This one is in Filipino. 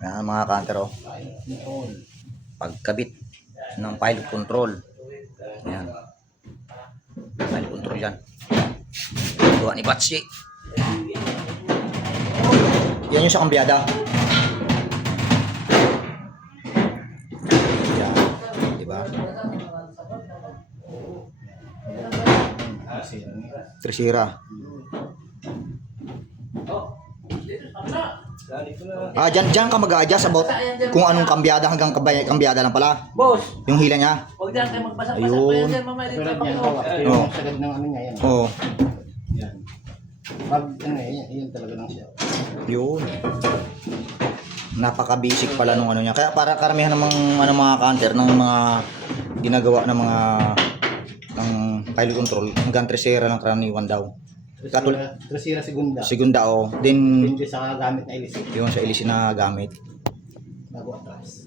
Ayan mga kanter oh. Pagkabit ng pilot control. Ayan. Pilot control yan. Gawa ni Batsi. Yan yung sa kambyada. Yan. Diba? Tresira. Dyan ka mag-a-adjust about kung anong kambyada hanggang kambyada lang pala. Boss, yung hila niya. huwag dyan kayo magbasa-basa. Ayun. Kaya mamaya dito Tulad tayo yan, pakinom. hawak. Yung sagad ng ano niya yan. Oo. Yan. Pag ano yan talaga lang siya. Yun. Napaka-basic pala nung ano niya. Kaya para karamihan ng mga counter ng mga ginagawa ng mga ng pilot control hanggang tresera lang karaniwan daw. Tresira segunda. Segunda o. Then Hindi sa gamit na ilisip. yun sa ilis na gamit. Bago atras.